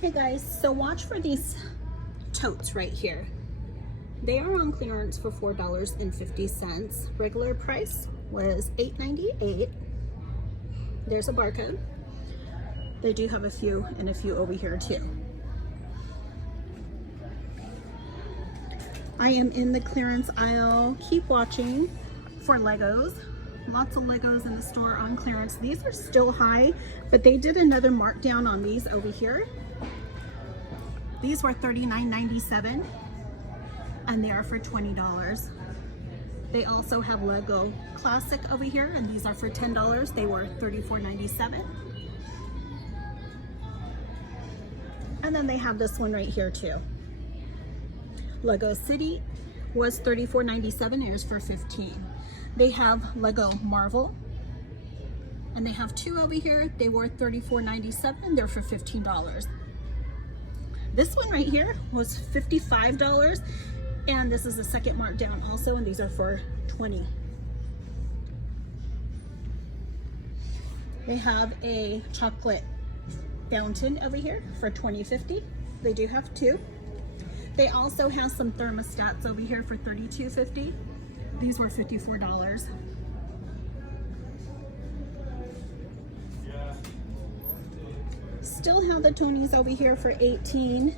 Hey guys, so watch for these totes right here. They are on clearance for $4.50. Regular price was $8.98. There's a barcode. They do have a few over here too. I am in the clearance aisle. Keep watching for Legos. Lots of Legos in the store on clearance. These are still high, but they did another markdown on these over here. These were $39.97 and they are for $20. They also have Lego Classic over here and these are for $10. They were $34.97. And then they have this one right here too. Lego City was $34.97, it was for $15. They have Lego Marvel, and they have two over here. They were $34.97, they're for $15. This one right here was $55, and this is the second markdown also, and these are for $20. They have a chocolate fountain over here for $20.50. They do have two. They also have some thermostats over here for $32.50. These were $54. Still have the Tonys over here for $18.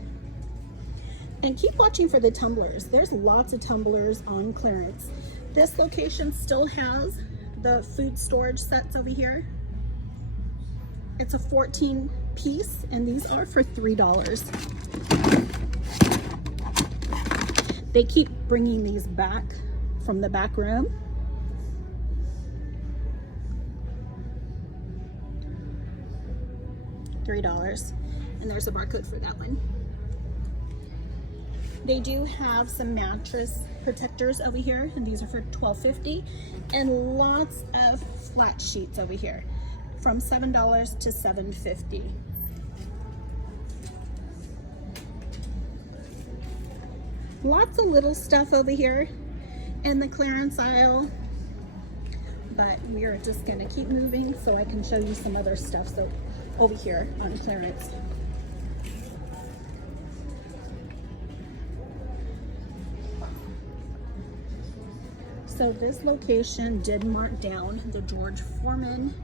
And keep watching for the tumblers. There's lots of tumblers on clearance. This location still has the food storage sets over here. It's a 14 piece and these are for $3. They keep bringing these back from the back room. $3, and there's a barcode for that one. They do have some mattress protectors over here, and these are for $12.50, and lots of flat sheets over here from $7 to $7.50. Lots of little stuff over here in the clearance aisle, but we are just going to keep moving so I can show you some other stuff so over here on clearance. So this location did mark down the George Foreman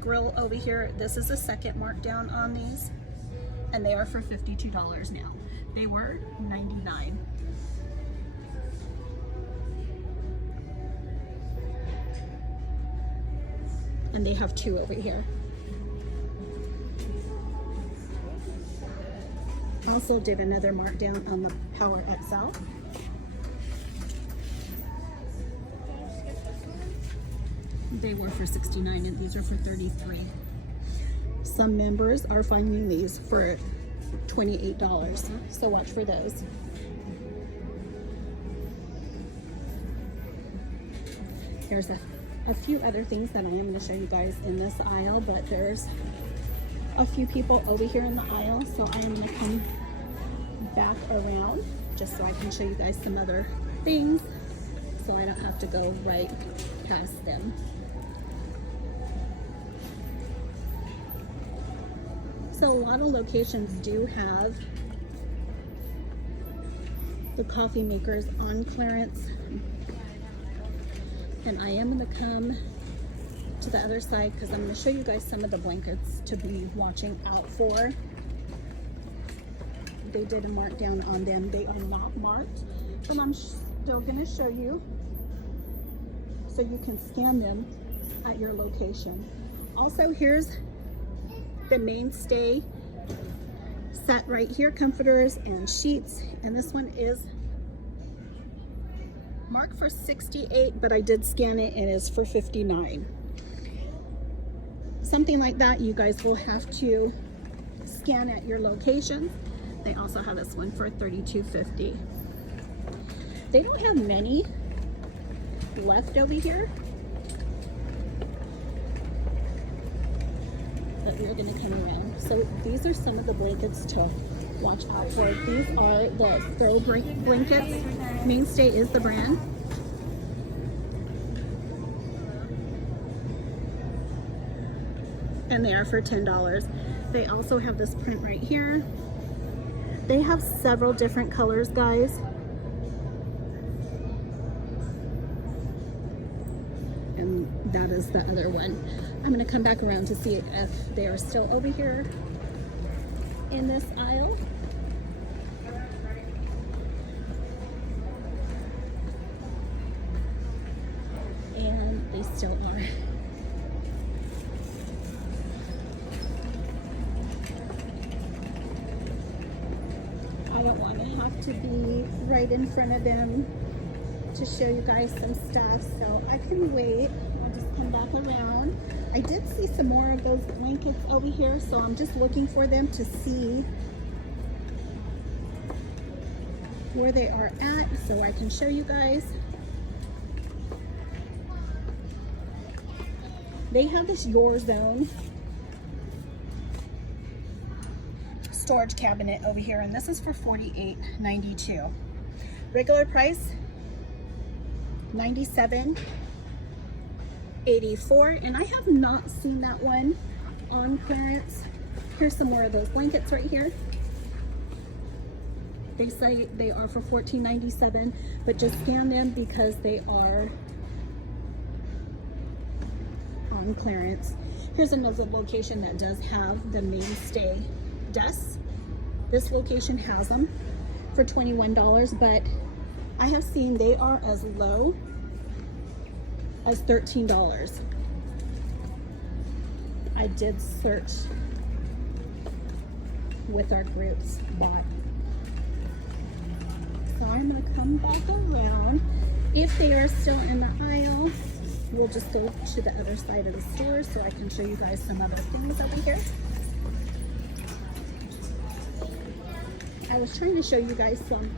grill over here. This is the second markdown on these, and they are for $52 now. They were $99. And they have two over here. Also did another markdown on the Power XL. They were for $69 and these are for $33. Some members are finding these for $28, so watch for those. There's a few other things that I am going to show you guys in this aisle, but there's a few people over here in the aisle, so I'm going to come back around just so I can show you guys some other things so I don't have to go right past them. So a lot of locations do have the coffee makers on clearance. And I am going to come to the other side because I'm going to show you guys some of the blankets to be watching out for. They did a markdown on them. They are not marked, but I'm still going to show you so you can scan them at your location. Also, here's the mainstay set right here, comforters and sheets, and this one is marked for $68, but I did scan it and it's for $59. Something like that you guys will have to scan at your location. They also have this one for $32.50. They don't have many left over here, but we're going to come around. So these are some of the blankets to watch out for. These are the throw blankets. Mainstay is the brand. And they are for $10. They also have this print right here. They have several different colors, guys. And that is the other one. I'm gonna come back around to see if they are still over here in this aisle. And they still are. I don't want to have to be right in front of them to show you guys some stuff, so I can wait. I'll just come back around. I did see some more of those blankets over here, so I'm just looking for them to see where they are at so I can show you guys. They have this Your Zone storage cabinet over here, and this is for $48.92. Regular price $97.84, and I have not seen that one on clearance. Here's some more of those blankets right here. They say they are for $14.97, but just scan them because they are on clearance. Here's another location that does have the mainstay desks. This location has them for $21, but I have seen they are as low as $13. I did search with our groups bought. So I'm gonna come back around. If they are still in the aisle, we'll just go to the other side of the store so I can show you guys some other things over here. I was trying to show you guys some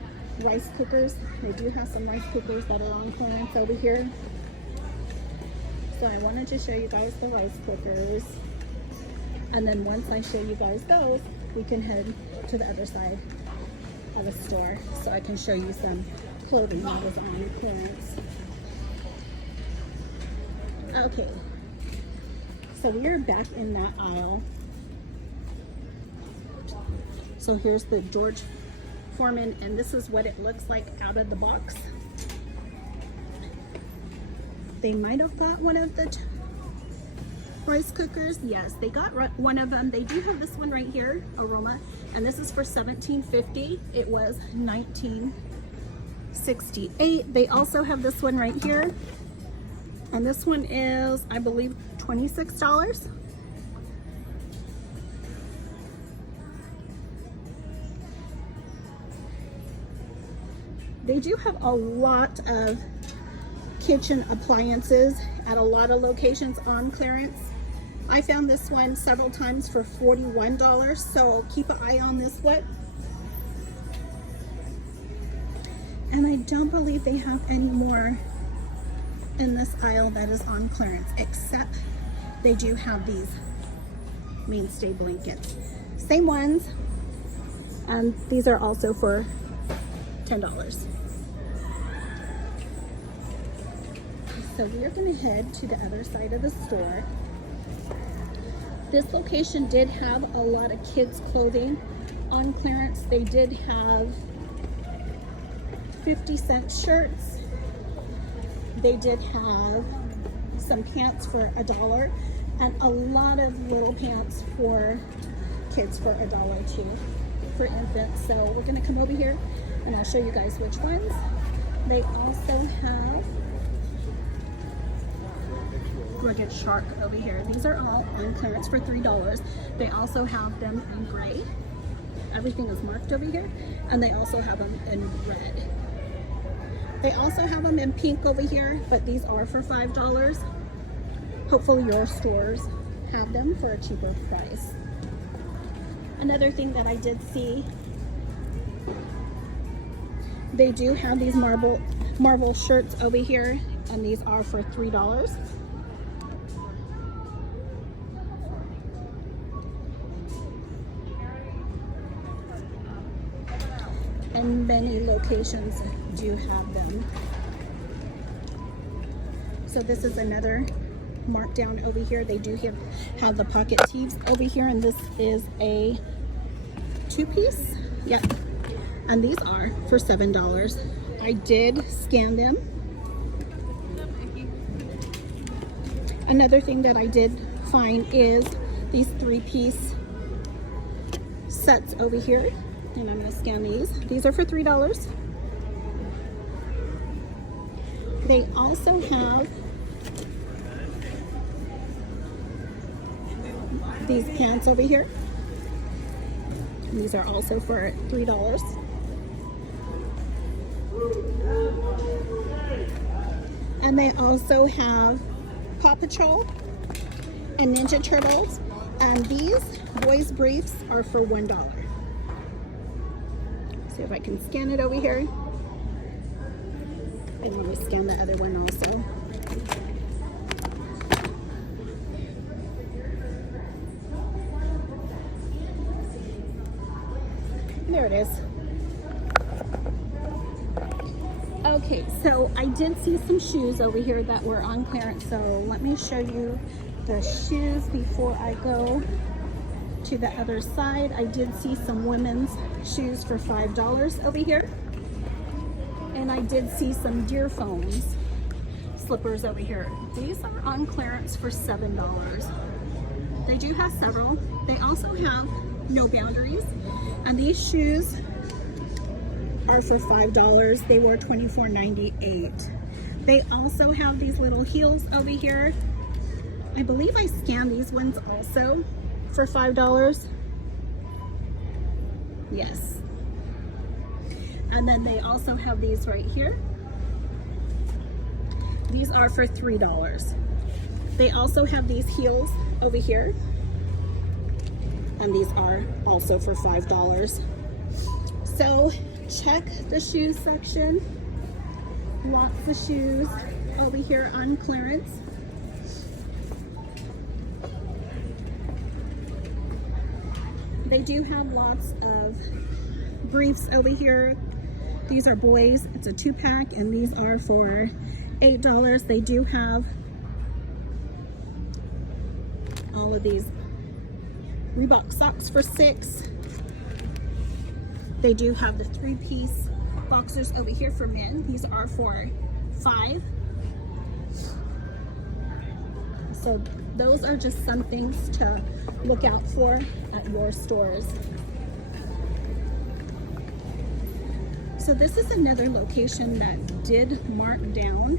rice cookers. They do have some rice cookers that are on clearance over here. So I wanted to show you guys the rice cookers. And then once I show you guys those, we can head to the other side of the store so I can show you some clothing that was on clearance. Okay, so we are back in that aisle. So here's the George Foreman, and this is what it looks like out of the box. They might have got one of the rice cookers. Yes, they got one of them. They do have this one right here, Aroma, and this is for $17.50. It was $19.68. They also have this one right here, and this one is, I believe, $26. They do have a lot of kitchen appliances at a lot of locations on clearance. I found this one several times for $41, so keep an eye on this one. And I don't believe they have any more in this aisle that is on clearance, except they do have these mainstay blankets. Same ones, and these are also for $10. So we are going to head to the other side of the store. This location did have a lot of kids clothing on clearance. They did have 50-cent shirts. They did have some pants for $1 and a lot of little pants for kids for $1 too, for infants. So we're going to come over here and I'll show you guys which ones. They also have Rugged Shark over here. These are all on clearance for $3. They also have them in gray. Everything is marked over here. And they also have them in red. They also have them in pink over here, but these are for $5. Hopefully your stores have them for a cheaper price. Another thing that I did see, they do have these Marvel shirts over here, and these are for $3. And many locations do have them. So this is another markdown over here. They do have the pocket tees over here, and this is a 2-piece. Yep. And these are for $7. I did scan them. Another thing that I did find is these 3-piece sets over here. And I'm going to scan these. These are for $3. They also have these pants over here. And these are also for $3. And they also have Paw Patrol and Ninja Turtles. And these boys briefs are for $1. See if I can scan it over here. And let me scan the other one also. There it is. Okay, so I did see some shoes over here that were on clearance, so let me show you the shoes before I go to the other side. I did see some women's shoes for $5 over here, and I did see some Deerfoams slippers over here. These are on clearance for $7. They do have several. They also have no boundaries, and these shoes are for $5. They were $24.98. They also have these little heels over here. I believe I scanned these ones also for $5. Yes. And then they also have these right here. These are for $3. They also have these heels over here, and these are also for $5. So check the shoe section. Lots of shoes over here on clearance. They do have lots of briefs over here. These are boys. It's a 2-pack, and these are for $8. They do have all of these Reebok socks for $6. They do have the 3-piece boxers over here for men. These are for $5. So those are just some things to look out for at your stores. So this is another location that did mark down.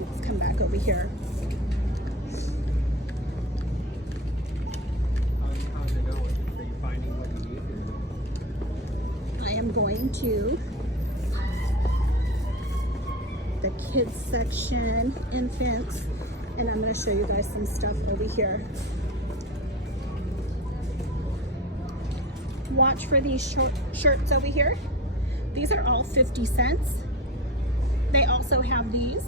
Let's come back over here. I am going to the kids section, infants, and I'm going to show you guys some stuff over here. Watch for these shirts over here. These are all 50 cents. They also have these,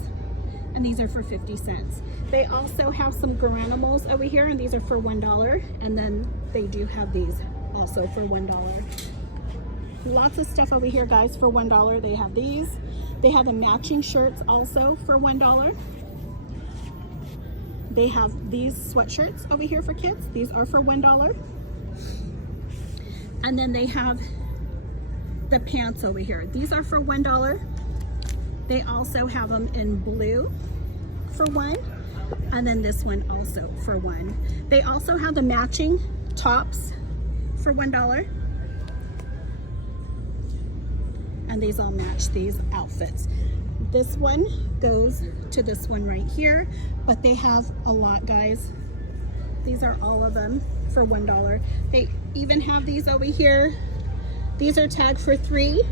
and these are for 50 cents. They also have some Garanimals over here, and these are for $1. And then they do have these also for $1. Lots of stuff over here, guys, for $1. They have these. They have the matching shirts also for $1. They have these sweatshirts over here for kids. These are for $1. And then they have the pants over here. These are for $1. They also have them in blue for $1. And then this one also for $1. They also have the matching tops for $1. And these all match these outfits. This one goes to this one right here, but they have a lot, guys. These are all of them for $1. They even have these over here. These are tagged for $3. If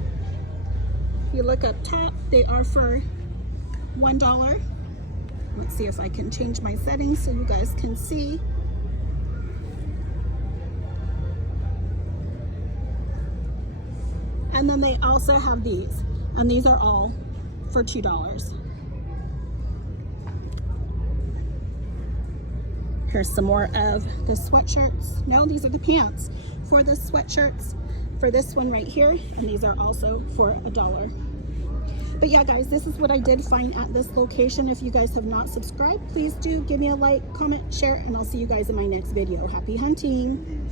you look up top, they are for $1. Let's see if I can change my settings so you guys can see. And then they also have these, and these are all for $2. Here's some more of the sweatshirts. No, these are the pants for the sweatshirts for this one right here, and these are also for $1. But yeah, guys, this is what I did find at this location. If you guys have not subscribed, please do give me a like, comment, share, and I'll see you guys in my next video. Happy hunting.